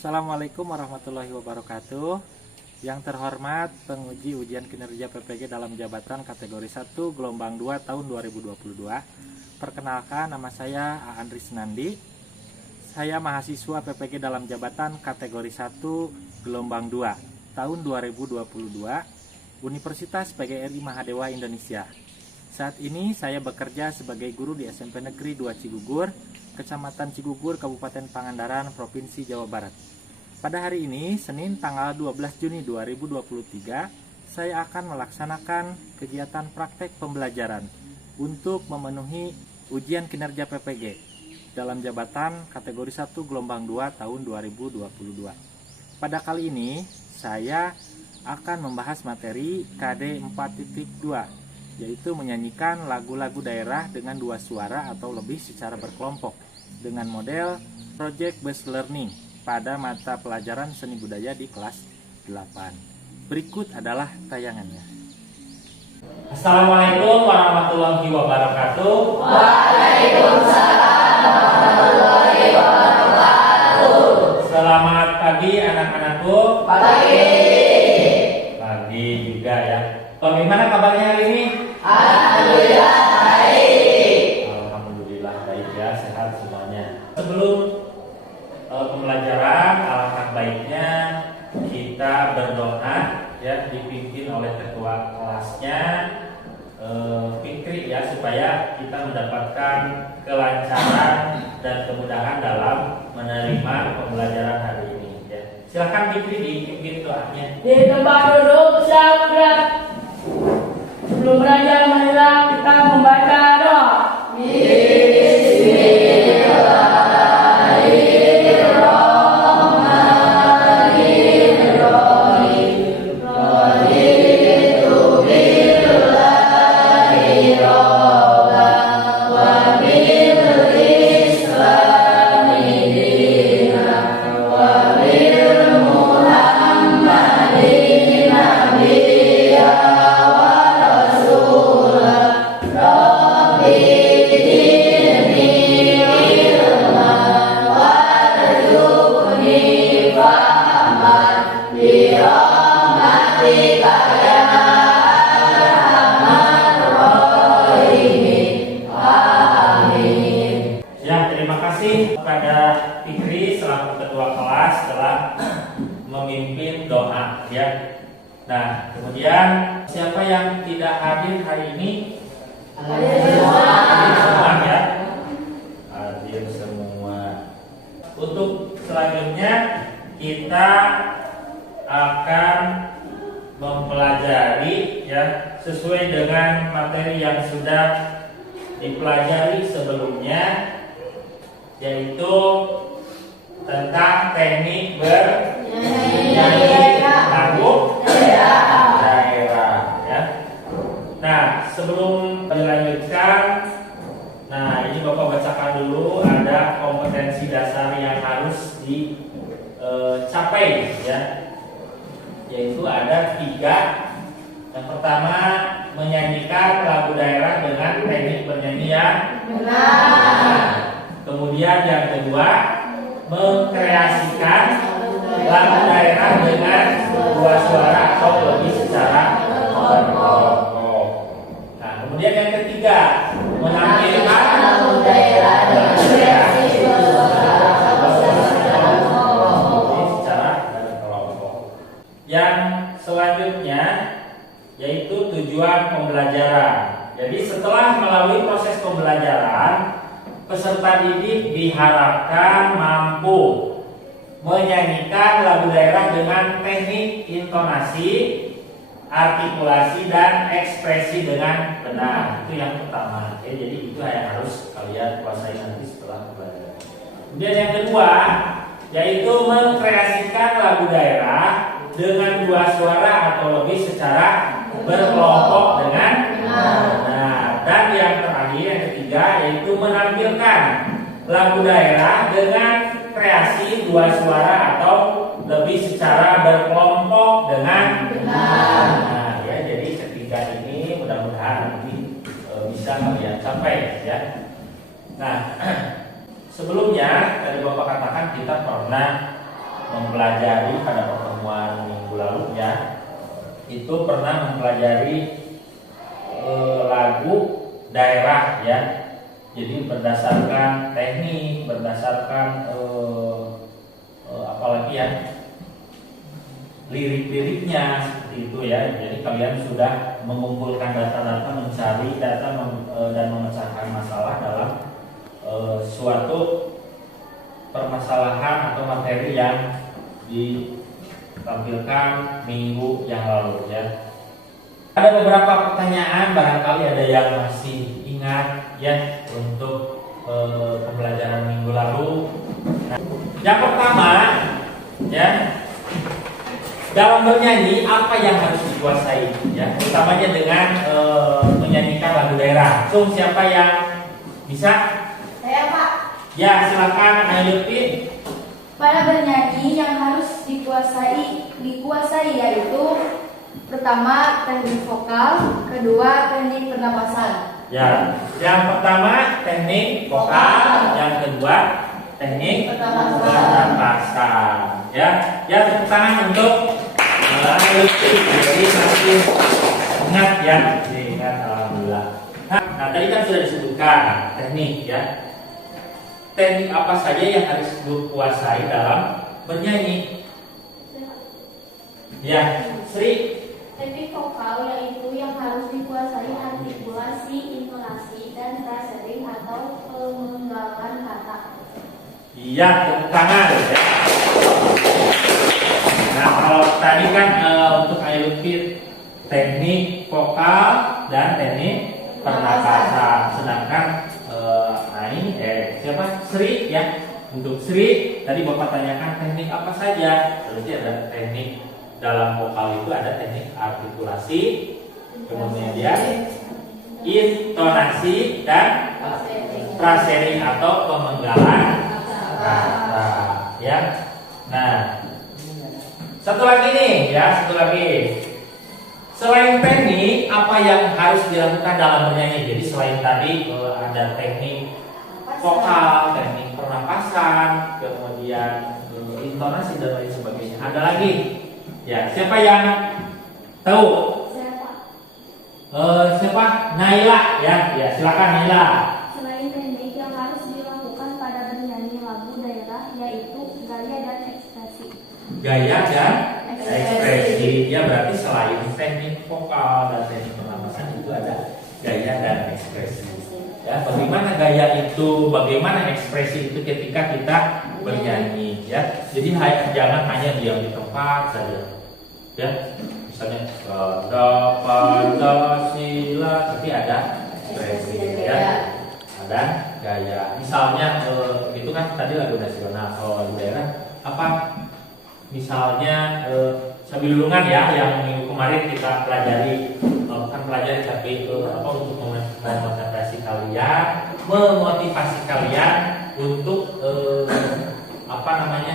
Assalamualaikum warahmatullahi wabarakatuh. Yang terhormat penguji ujian kinerja PPG dalam jabatan kategori 1 gelombang 2 tahun 2022. Perkenalkan, nama saya Aan Risnandi. Saya mahasiswa PPG dalam jabatan kategori 1 gelombang 2 tahun 2022 Universitas PGRI Mahadewa Indonesia. Saat ini saya bekerja sebagai guru di SMP Negeri 2 Cigugur, Kecamatan Cigugur, Kabupaten Pangandaran, Provinsi Jawa Barat. Pada hari ini, Senin tanggal 12 Juni 2023, saya akan melaksanakan kegiatan praktek pembelajaran untuk memenuhi ujian kinerja PPG dalam jabatan kategori 1 gelombang 2 tahun 2022. Pada kali ini, saya akan membahas materi KD 4.2, yaitu menyanyikan lagu-lagu daerah dengan 2 suara atau lebih secara berkelompok dengan model Project Based Learning pada mata pelajaran seni budaya di kelas 8. Berikut adalah tayangannya. Assalamualaikum warahmatullahi wabarakatuh. Waalaikumsalam warahmatullahi wabarakatuh. Selamat pagi anak-anakku. Pagi. Pagi juga ya. Bagaimana kabarnya hari ini? Alhamdulillah baik. Alhamdulillah baik ya, sehat semuanya. Sebelum pembelajaran, alangkah baiknya kita berdoa ya, dipimpin oleh ketua kelasnya Fikri ya, supaya kita mendapatkan kelancaran dan kemudahan dalam menerima pembelajaran hari ini ya. Silakan Fikri dipimpin doanya. Di tempat duduk siap gerak. Sebelum belajar marilah kita membaca doa. Kepada Fikri selaku ketua kelas telah memimpin doa ya. Nah, kemudian siapa yang tidak hadir hari ini? Hadir semua ya. Hadir semua. Untuk selanjutnya kita akan mempelajari ya, sesuai dengan materi yang sudah dipelajari sebelumnya, yaitu tentang teknik bernyanyi lagu daerah ya. Nah, sebelum dilanjutkan, nah ini Bapak bacakan dulu ada kompetensi dasar yang harus dicapai ya, yaitu ada 3. Yang pertama, menyanyikan lagu daerah dengan teknik bernyanyi yang benar. Kemudian yang kedua, mengkreasikan lagu daerah dengan 2 suara atau lebih secara berkelompok. Nah, kemudian yang ketiga, menampilkan lagu daerah dengan kreasi 2 suara atau secara berkelompok. Yang selanjutnya yaitu tujuan pembelajaran. Jadi setelah melalui proses pembelajaran, peserta didik diharapkan mampu menyanyikan lagu daerah dengan teknik intonasi, artikulasi, dan ekspresi dengan benar. Itu yang pertama. Oke, jadi itu yang harus kalian kuasai nanti setelah pembelajaran. Kemudian yang kedua, yaitu mengkreasikan lagu daerah dengan 2 suara atau lebih secara berkelompok dengan benar. Dan yang terakhir, yang ketiga, yaitu menampilkan lagu daerah dengan kreasi 2 suara atau lebih secara berkelompok dengan benar. Nah, ya, jadi ketiga ini mudah-mudahan nanti bisa kalian capai ya. Nah, sebelumnya tadi Bapak katakan kita pernah mempelajari pada pertemuan minggu lalu ya, itu pernah mempelajari lagu daerah ya. Jadi berdasarkan teknik, berdasarkan apalagi ya, lirik-liriknya seperti itu ya. Jadi kalian sudah mengumpulkan data-data, mencari data dan memecahkan masalah dalam suatu permasalahan atau materi yang ditampilkan minggu yang lalu ya. Ada beberapa pertanyaan, barangkali ada yang masih ingat ya untuk pembelajaran minggu lalu. Nah, yang pertama ya, dalam bernyanyi apa yang harus dikuasai ya, utamanya dengan menyanyikan lagu daerah. So, siapa yang bisa? Saya, Pak. Ya, silakan Ayu Lutfi. Pada bernyanyi yang harus dikuasai yaitu pertama teknik vokal, kedua teknik pernapasan. Ya, yang pertama teknik vokal, yang kedua teknik pernapasan. Ya, tepuk tangan untuk Ayu Lutfi. Jadi masih ingat ya, ingat alhamdulillah. Nah, tadi kan sudah disebutkan teknik ya. Teknik apa saja yang harus dikuasai dalam bernyanyi? Ya, Sri. Teknik vokal yaitu yang harus dikuasai artikulasi, intonasi, dan frasering atau pemenggalan kata. Iya, tepuk tangan ya. Nah, kalau tadi kan untuk Ayu Lutfi teknik vokal dan teknik pernapasan, sedangkan siapa? Sri ya. Untuk Sri tadi Bapak tanyakan teknik apa saja. Berarti ada teknik dalam vokal itu ada teknik artikulasi, kemudian dia intonasi dan frasering atau pemenggalan kata ya. Nah, satu lagi nih ya, satu lagi. Selain teknik, apa yang harus dilakukan dalam bernyanyi? Jadi selain tadi ada teknik vokal, teknik pernapasan, kemudian intonasi dan lain sebagainya. Ada lagi? Ya, siapa yang tahu? Siapa? Naila ya, silakan Naila. Selain teknik yang harus dilakukan pada bernyanyi lagu daerah yaitu gaya dan ekspresi. Gaya dan ekspresi. Ya, berarti selain teknik vokal dan teknik pernapasan itu ada gaya dan ekspresi. Ya, bagaimana gaya itu, bagaimana ekspresi itu ketika kita bernyanyi ya. Jadi jangan hanya diam di tempat saja. Ya, misalnya Pancasila, tapi ada ekspresi ya. Ada gaya. Misalnya itu kan tadi lagu nasional, kalau lagu daerah apa? Misalnya Sabilulungan ya, yang minggu kemarin kita pelajari, bukan pelajari tapi untuk memotivasi kalian untuk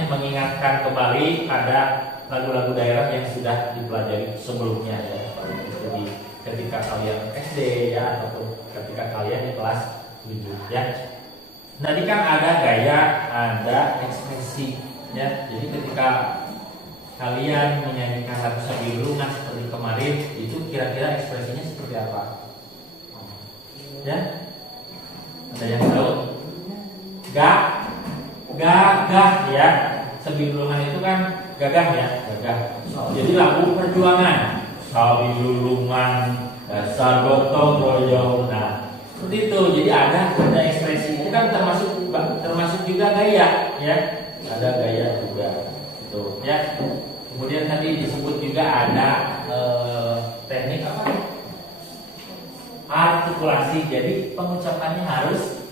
mengingatkan kembali pada lagu-lagu daerah yang sudah dipelajari sebelumnya ya. Jadi ketika kalian SD ya, ataupun ketika kalian di kelas 7 ya. Tadi kan ada gaya, ada ekspresi ya. Jadi ketika kalian menyanyikan lagu Sabilulungan seperti kemarin, itu kira-kira ekspresinya seperti apa? Ya? Ada yang tahu? Gagah ya. Sabilulungan itu kan gagah ya, gagah. Jadi lagu perjuangan. Sabilulungan dasar gotong royong. Nah, seperti itu. Jadi ada ekspresi. Itu kan termasuk juga gaya ya. Ada gaya juga. Itu ya. Kemudian tadi disebut juga ada teknik apa? Artikulasi. Jadi pengucapannya harus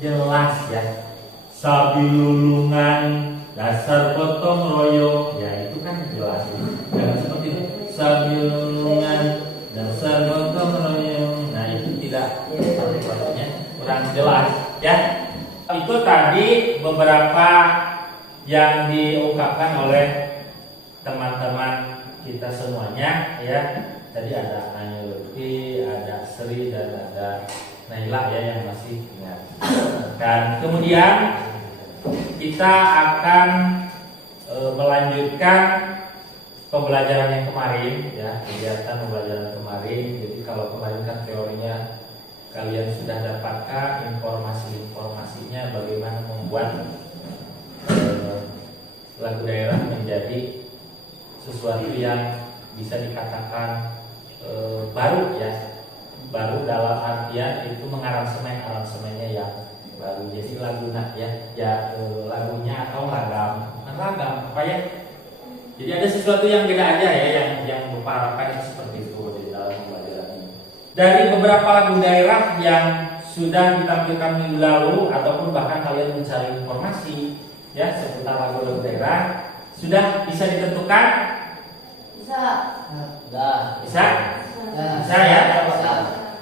jelas ya. Sabilulungan dasar gotong royong, ya itu kan jelas. Jangan seperti itu. Sabilulungan dasar gotong royong. Nah itu tidak, artikulasinya kurang jelas ya. Itu tadi beberapa yang diungkapkan oleh teman-teman kita semuanya ya. Tadi ada Ayu Lutfi, ada Sri, dan ada Naila ya yang masih ingat. Dan kemudian kita akan melanjutkan pembelajaran yang kemarin ya, kegiatan pembelajaran kemarin. Jadi kalau kemarin kan teorinya kalian sudah dapatkan informasinya bagaimana membuat lagu daerah menjadi sesuatu yang bisa dikatakan baru ya, baru dalam artian itu aransemennya yang baru. Jadi lagunya atau apa ya, jadi ada sesuatu yang beda aja ya, yang Bapak harapkan seperti itu di dalam pembelajaran ini. Dari beberapa lagu daerah yang sudah ditampilkan minggu lalu ataupun bahkan kalian mencari informasi ya seputar lagu daerah, sudah bisa ditentukan? Bisa. Bisa ya?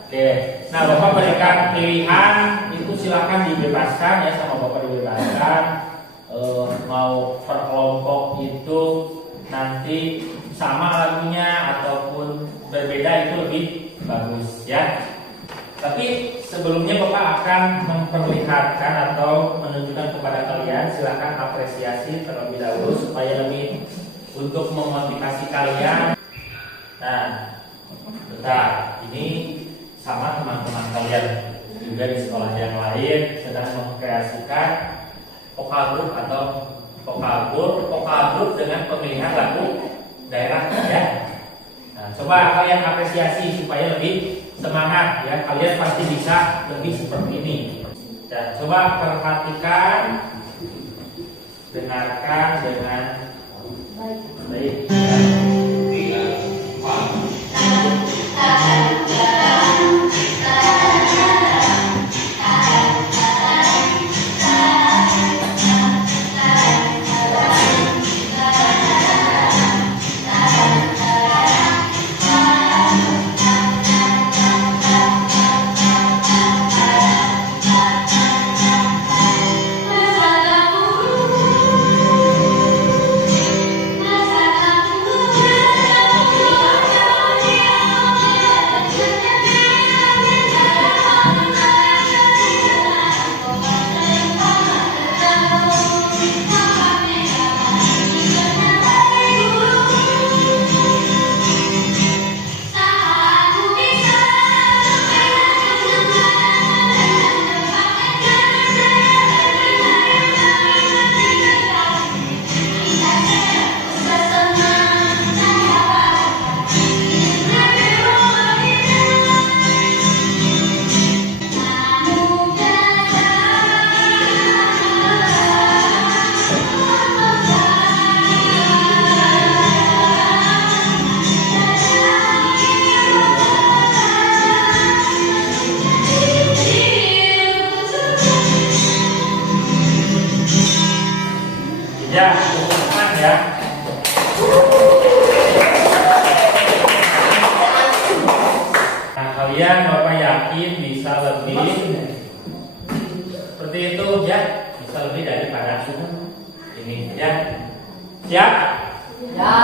Oke. Nah, Bapak berikan pilihan itu, silakan dibebaskan ya, sama Bapak dibebaskan. Mau per kelompok itu nanti sama lagunya ataupun berbeda itu lebih bagus ya. Tapi sebelumnya Bapak akan memperlihatkan atau menunjukkan kepada kalian, silakan apresiasi terlebih dahulu supaya lebih untuk memotivasi kalian. Nah, bentar, ini sama teman-teman kalian juga di sekolah yang lain sedang mengkreasikan vokal group dengan pemilihan lagu daerah ya. Nah, coba kalian apresiasi supaya lebih semangat ya, kalian pasti bisa lebih seperti ini. Dan coba perhatikan, dengarkan dengan baik. Ya, teman ya. Nah, kalian Bapak yakin bisa lebih seperti itu ya, bisa lebih daripada ini ya. Siap? Ya.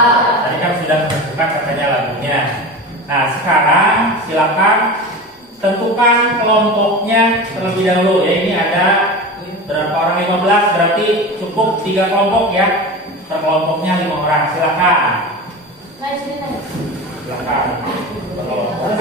Tadi kan sudah menentukan katanya lagunya. Nah, sekarang silakan tentukan kelompoknya terlebih dahulu ya. Ini ada berapa orang? 15, berarti cukup 3 kelompok ya. Per kelompoknya 5 orang. Silakan. Silakan. Per kelompok.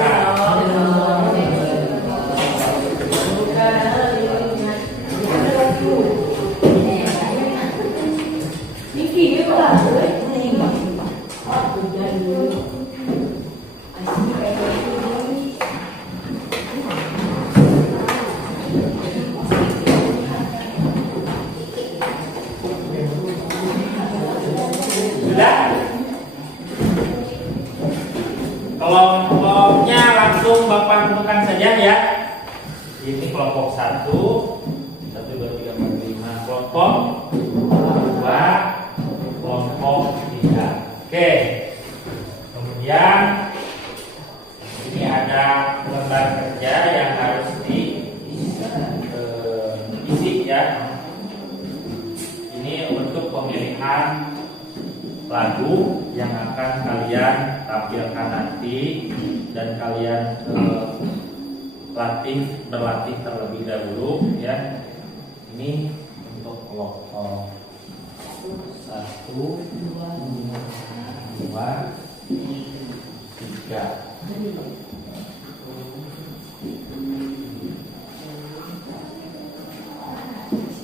Sudah? Kelompoknya langsung Bapak tentukan saja ya. Ini kelompok 1, 1, 2, 3, 4, 5. Kelompok 2, kelompok 3. Oke. Kemudian ini ada lembar kerja yang harus diisi ya. Ini untuk pemilihan lagu yang akan kalian tampilkan nanti, dan kalian berlatih terlebih dahulu ya. Ini untuk kelompok 1, 2, 3.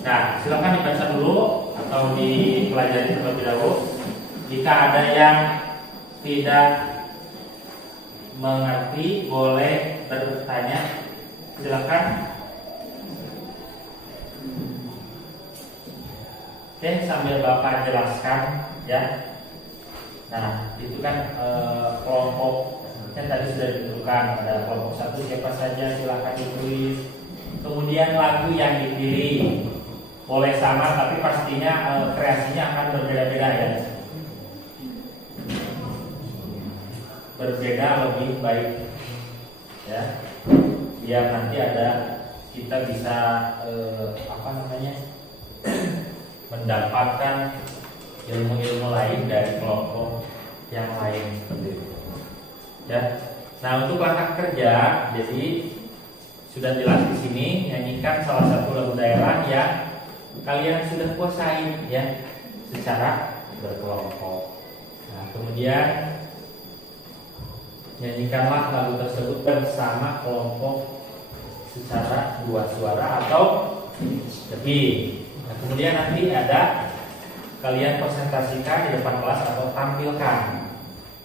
Nah, silakan dibaca dulu atau dipelajari terlebih dahulu. Jika ada yang tidak mengerti, boleh bertanya. Silakan. Oke, sambil Bapak jelaskan ya. Nah, itu kan kelompok kan tadi sudah ditentukan, ada kelompok 1 siapa saja, silakan ditulis. Kemudian lagu yang dipilih boleh sama, tapi pastinya kreasinya akan berbeda-beda ya. Berbeda lebih baik ya, biar nanti ada kita bisa mendapatkan ilmu-ilmu lain dari kelompok yang lain seperti itu ya. Nah, untuk langkah kerja, jadi sudah jelas di sini, nyanyikan salah satu lagu daerah yang kalian sudah kuasai ya secara berkelompok. Nah, kemudian nyanyikanlah lagu tersebut bersama kelompok secara 2 suara atau lebih. Nah, kemudian nanti ada kalian presentasikan di depan kelas atau tampilkan.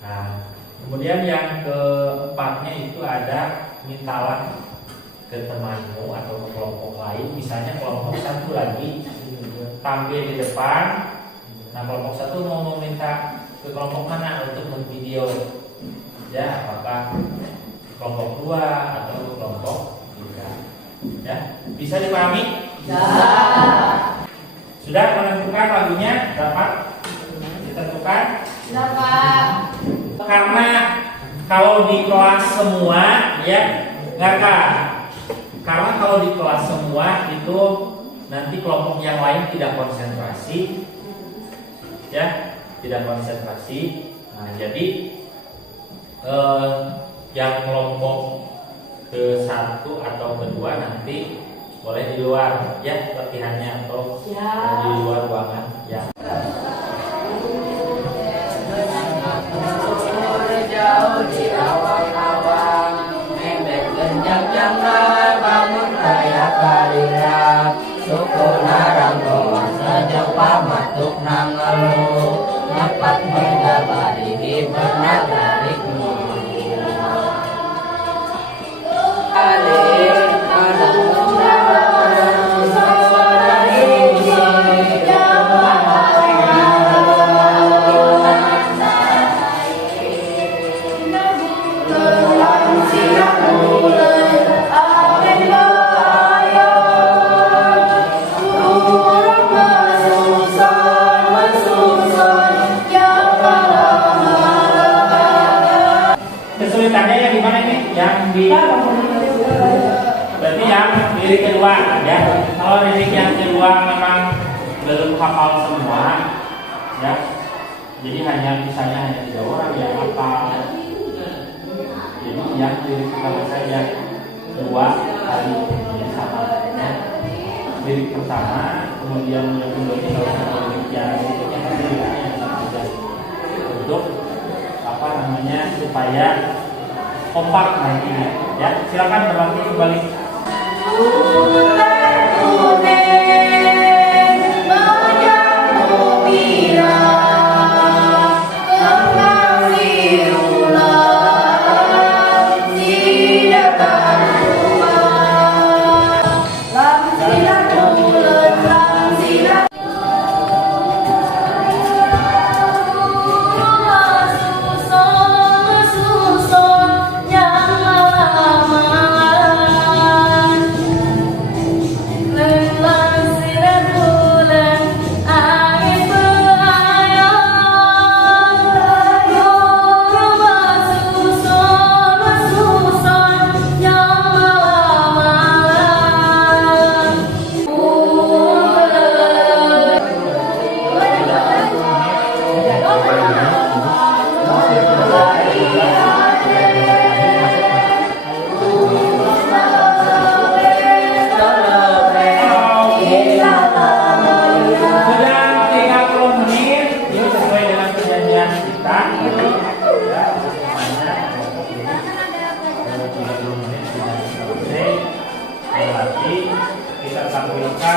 Nah, kemudian yang keempatnya itu ada mintalah ke temanmu atau ke kelompok lain, misalnya kelompok 1 lagi tampil di depan. Nah, kelompok 1 mau meminta ke kelompok mana untuk memvideo ya, apakah kelompok 2 atau kelompok 3 ya. Bisa dipahami? Ya. Sudah menentukan lagunya? Dapat ditentukan? Dapat. Karena kalau di kelas semua ya, enggak Kak? Karena kalau di kelas semua itu nanti kelompok yang lain tidak konsentrasi ya, tidak konsentrasi. Nah, jadi yang kelompok ke-1 atau ke-2 nanti boleh di luar ya latihannya, atau di luar ruangan ya. Jauh di awang-awang, embek genjang bangun raya kalira, suku narang doa sejak pamatuk nangelu, dapat menjabari bernagarik kesulitannya yang dimana ini? Yang di berarti yang lirik kedua ya. Kalau lirik yang kedua memang belum hafal semua ya, jadi hanya misalnya hanya 3 orang yang hafal. Jadi yang lirik pertama saja 2 kali ya, sama ya. Lirik pertama, kemudian yang kedua kita usah lirik yang berikutnya pasti liriknya sama aja untuk supaya kompak nantinya ya. Silakan berlatih kembali.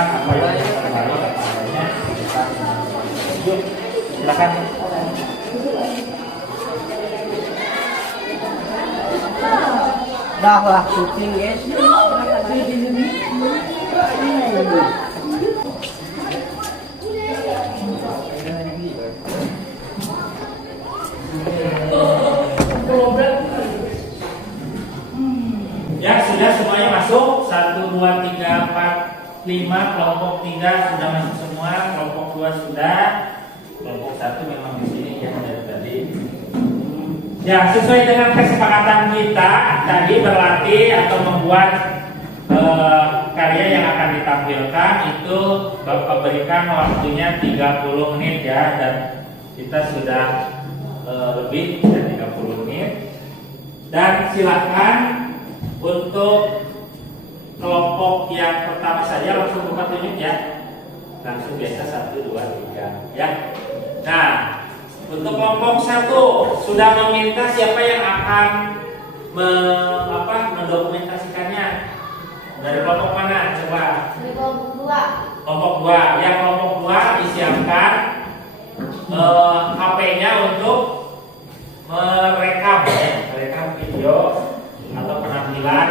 apa yang terbaik adanya kita. Yuk, silakan. Dah lah kucing guys. Ya, sudah semuanya masuk. 1, 2, 3, 4, 5. Kelompok 3 sudah masuk semua. Kelompok 2 sudah. Kelompok 1 memang di sini ya dari tadi. Ya, sesuai dengan kesepakatan kita tadi berlatih atau membuat karya yang akan ditampilkan itu Bapak berikan waktunya 30 menit ya, dan kita sudah lebih dari 30 menit. Dan silakan untuk kelompok yang pertama saja langsung buka tunjuk ya. Langsung biasa 1, 2, 3 ya. Nah, untuk kelompok 1 sudah meminta siapa yang akan mendokumentasikannya. Dari kelompok mana? Coba. Dari kelompok 2. Kelompok 2. Yang kelompok 2 disiapkan HP-nya untuk merekam video atau penampilan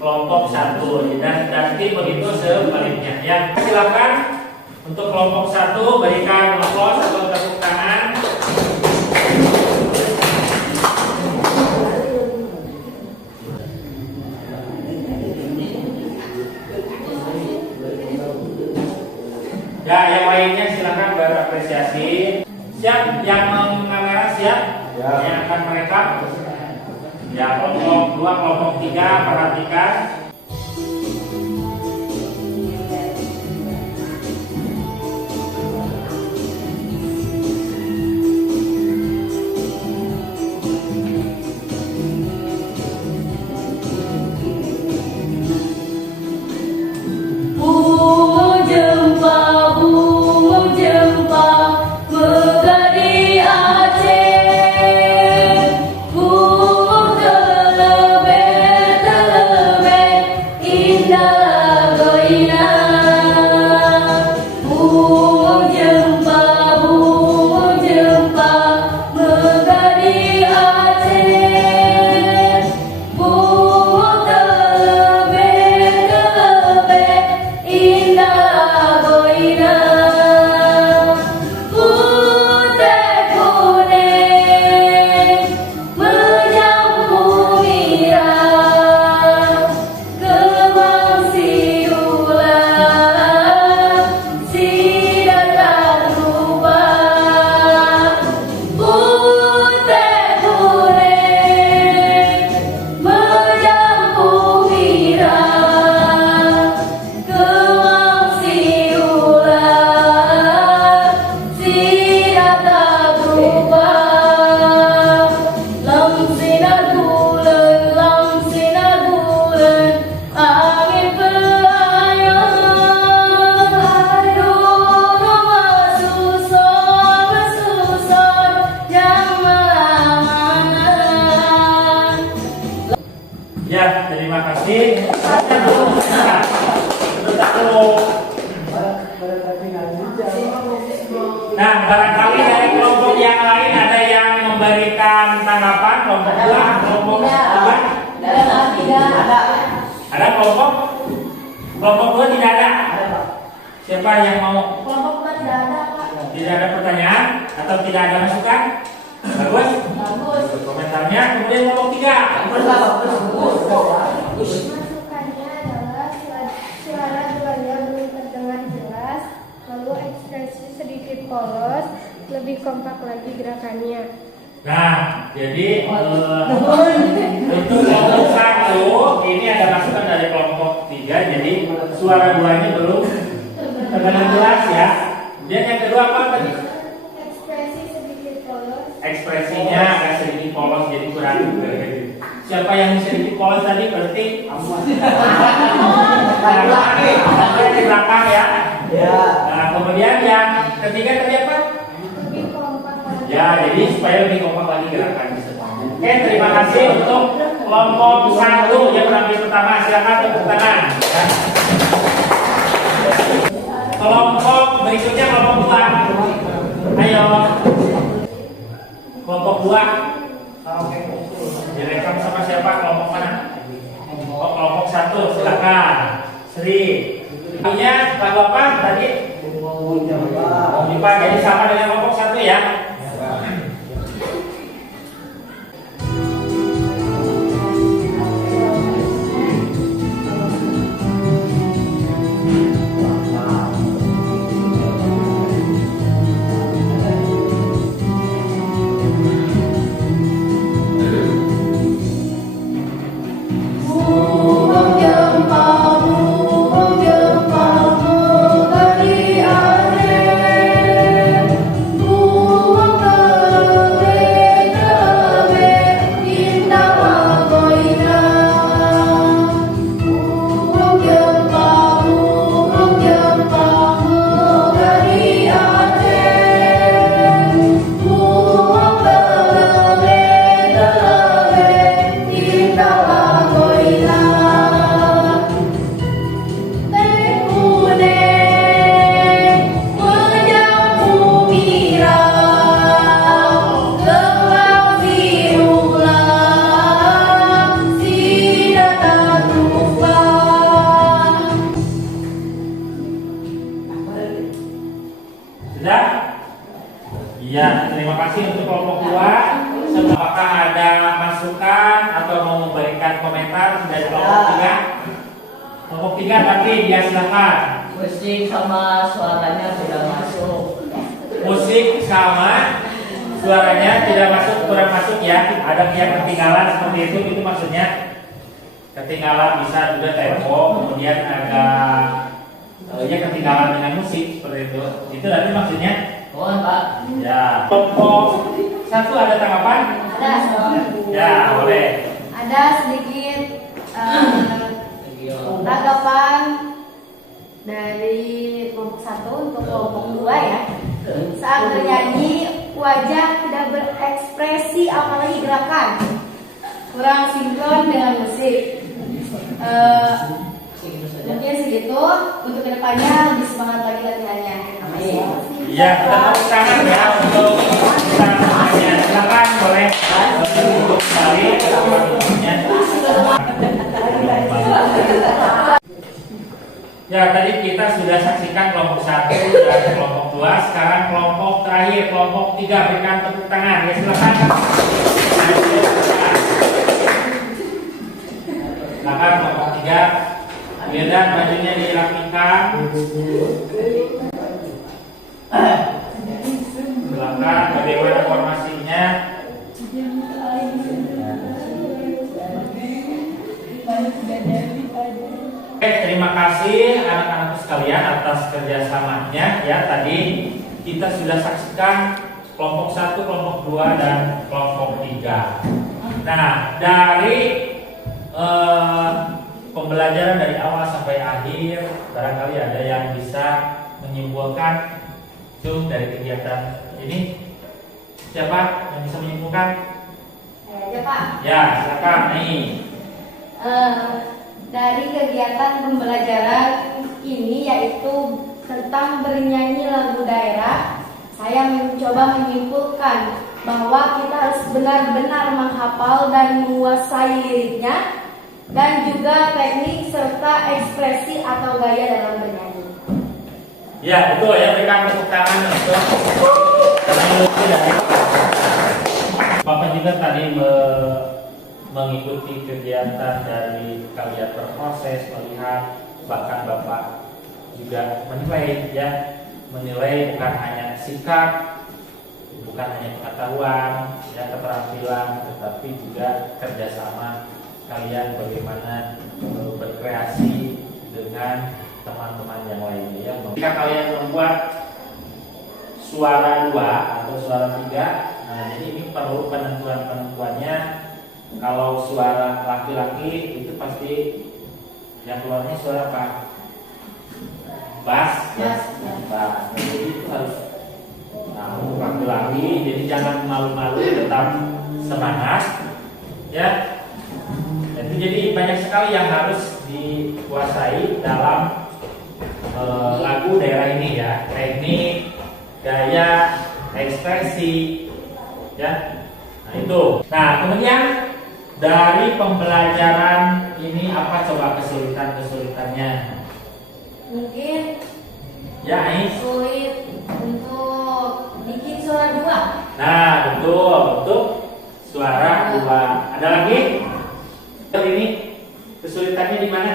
kelompok 1, dan nanti begitu sebaliknya ya. Silakan untuk kelompok 1 berikan aplaus atau tepuk tangan. Ya, yang lainnya silakan berapresiasi. Siap yang mengamera, siap? Ya. Yang akan merekam. Ya, kelompok 2, kelompok 3 perhatikan. Ya, terima kasih. Nah, barangkali dari kelompok yang lain ada yang memberikan tanggapan. Kelompok 2, kelompok 2. Ada kelompok? Kelompok 2 tidak ada. Siapa yang mau? Kelompok 2 tidak ada, Pak. Tidak ada pertanyaan atau tidak ada masukan? Bagus. Komentarnya. Kemudian kelompok 3. Masukannya adalah suara duanya belum terdengar jelas, lalu ekspresi sedikit polos, lebih kompak lagi gerakannya. Nah, jadi untuk kelompok 1 ini ada masukan dari kelompok 3. Jadi suara duanya belum terdengar jelas ya. Kemudian yang kedua apa tadi? Ekspresi sedikit polos. Ekspresinya agak sedikit polos, jadi kurang. Siapa yang sedikit polos tadi? Berarti di belakang ya. Nah, kemudian yang ketiga tadi apa? Lebih kompak lagi. Ya, jadi supaya lebih kompak lagi gerakan. Oke, terima kasih untuk kelompok 1 yang terakhir pertama. Silakan tepuk tangan. Ya. berikutnya kelompok 2. Ayo. Kelompok 2. Direkam sama siapa? Kelompok mana? Oh, kelompok 1. Silakan. Sri. Lagunya lagu apa tadi? Jepang. Jadi sama dengan kelompok 1 ya. Sudah? Iya, terima kasih untuk kelompok 2. Apakah ada masukan atau mau memberikan komentar dari kelompok 3? Kelompok 3 tapi dia silakan. Musik sama suaranya sudah masuk. Musik sama suaranya tidak masuk, kurang masuk ya. Ada yang ketinggalan seperti itu maksudnya. Ketinggalan bisa juga tempo, kemudian agak ya ketinggalan dengan musik seperti itu. Itu nanti maksudnya. Mohon Pak. Ya. Kelompok 1 ada tanggapan? Ada. Ya, boleh. Ada sedikit tanggapan dari kelompok 1 untuk kelompok 2 ya. Saat bernyanyi wajah tidak berekspresi apalagi gerakan, kurang sinkron dengan musik. Mungkin segitu. Untuk kedepannya lebih semangat lagi latihannya. Iya, kita tepuk tangan ya untuk tangannya. Silakan boleh duduk kembali teman-temannya. Ya, tadi kita sudah saksikan kelompok 1 dan kelompok 2. Sekarang kelompok terakhir, kelompok 3. Berikan tepuk tangan. Ya, silakan. Silakan kelompok 3. Kemudian bajunya dirapikan. Silakan bagaimana formasinya. Oke, terima kasih anak-anak sekalian atas kerjasamanya ya. Tadi kita sudah saksikan kelompok 1, kelompok 2 dan kelompok 3. Nah, dari pembelajaran dari awal sampai akhir, barangkali ada yang bisa menyimpulkan dari kegiatan ini. Siapa yang bisa menyimpulkan? Saya aja Pak. Ya, silakan nih. Dari kegiatan pembelajaran ini yaitu tentang bernyanyi lagu daerah, saya mencoba menyimpulkan bahwa kita harus benar-benar menghafal dan menguasai liriknya dan juga teknik serta ekspresi atau gaya dalam bernyanyi. Ya, betul ya, berikan tepuk tangan untuk peneliti dari Bapak juga tadi mengikuti kegiatan dari kalian berproses, melihat, bahkan Bapak juga menilai ya, menilai bukan hanya sikap, bukan hanya pengetahuan, ya keterampilan, tetapi juga kerjasama kalian bagaimana berkreasi dengan teman-teman yang lainnya ya. Jika kalian membuat suara 2 atau suara 3, nah jadi ini perlu penentuannya. Kalau suara laki-laki itu pasti yang keluarnya suara apa? Bass ya. Bass. Jadi itu harus laki-laki. Jadi jangan malu-malu, tetap semangat ya. Jadi banyak sekali yang harus dikuasai dalam lagu daerah ini ya, teknik, gaya, ekspresi, ya. Nah itu. Nah kemudian dari pembelajaran ini apa coba kesulitannya? Mungkin Ya, Ais. sulit untuk bikin suara dua. Nah betul, untuk suara dua. Ada lagi? Ini kesulitannya di mana?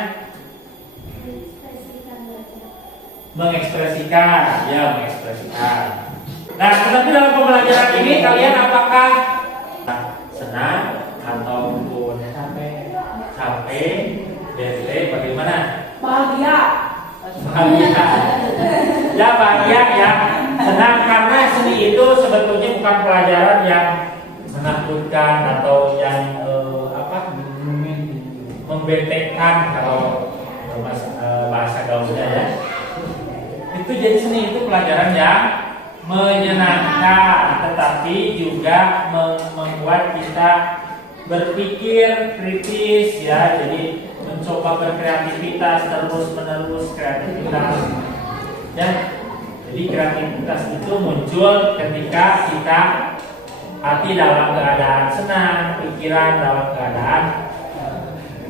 Mengekspresikan, ya mengekspresikan. Nah, tetapi dalam pembelajaran ini kalian apakah senang ataupun capek, bete, bagaimana? Bahagia. Bahagia. Ya bahagia ya. Senang karena seni itu sebetulnya bukan pelajaran yang menakutkan atau yang membetekkan kalau bahasa gaulnya ya. Itu jadi seni itu pelajaran yang menyenangkan, tetapi juga membuat kita berpikir kritis ya. Jadi mencoba berkreativitas terus-menerus kreativitas ya. Jadi kreativitas itu muncul ketika kita hati dalam keadaan senang, pikiran dalam keadaan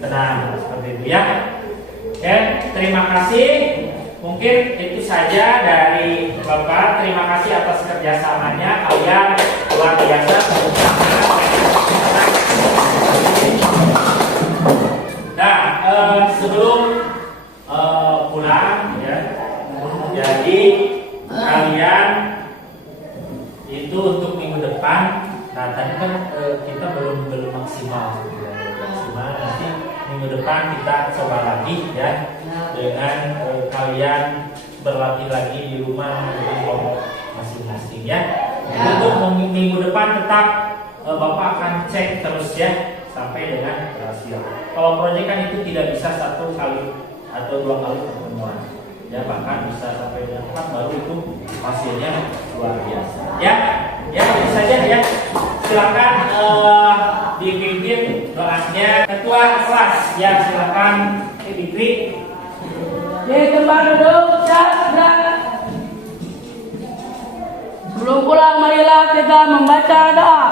tenang, seperti itu ya. Oke, terima kasih. Mungkin itu saja dari Bapak. Terima kasih atas kerjasamanya. Kalian luar biasa. Nah, sebelum pulang ya, jadi kalian itu untuk minggu depan. Nah, tadi kan kita belum maksimal. Nanti minggu depan kita coba lagi ya dengan kalian berlatih lagi di rumah dengan kelompok masing-masing ya. Untuk minggu depan tetap Bapak akan cek terus ya sampai dengan berhasil. Kalau proyek kan itu tidak bisa 1 kali atau 2 kali pertemuan ya, bahkan bisa sampai dengan 4 baru itu hasilnya luar biasa ya. Ya itu saja ya. Silakan dipimpin doanya ketua kelas ya, silakan Fikri. Di tempat duduk gerak. Sebelum pulang marilah kita membaca doa.